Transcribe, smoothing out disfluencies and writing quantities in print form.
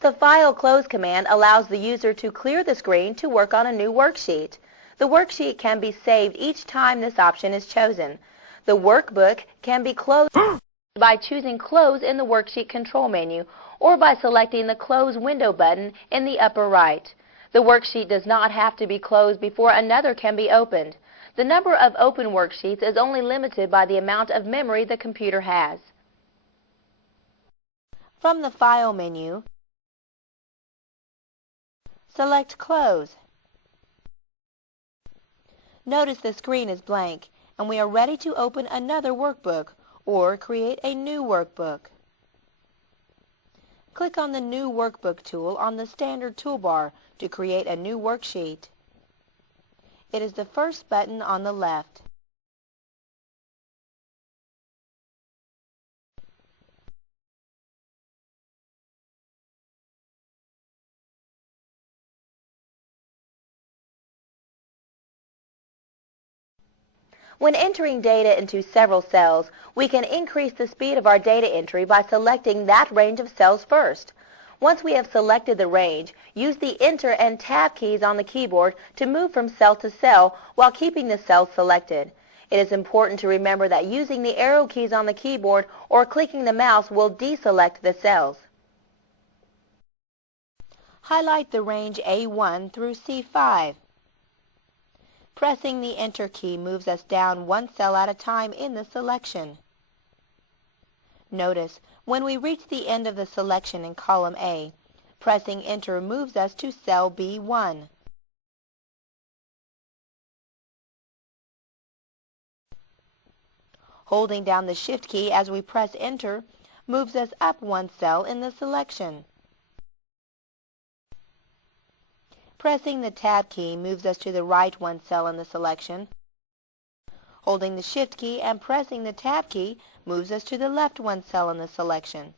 The File Close command allows the user to clear the screen to work on a new worksheet. The worksheet can be saved each time this option is chosen. The workbook can be closed by choosing Close in the Worksheet control menu or by selecting the Close window button in the upper right. The worksheet does not have to be closed before another can be opened. The number of open worksheets is only limited by the amount of memory the computer has. From the File menu, select Close. Notice the screen is blank, and we are ready to open another workbook or create a new workbook. Click on the New Workbook tool on the standard toolbar to create a new worksheet. It is the first button on the left. When entering data into several cells, we can increase the speed of our data entry by selecting that range of cells first. Once we have selected the range, use the Enter and Tab keys on the keyboard to move from cell to cell while keeping the cell selected. It is important to remember that using the arrow keys on the keyboard or clicking the mouse will deselect the cells. Highlight the range A1 through C5. Pressing the Enter key moves us down one cell at a time in the selection. Notice, when we reach the end of the selection in column A, pressing Enter moves us to cell B1. Holding down the Shift key as we press Enter moves us up one cell in the selection. Pressing the Tab key moves us to the right one cell in the selection. Holding the Shift key and pressing the Tab key moves us to the left one cell in the selection.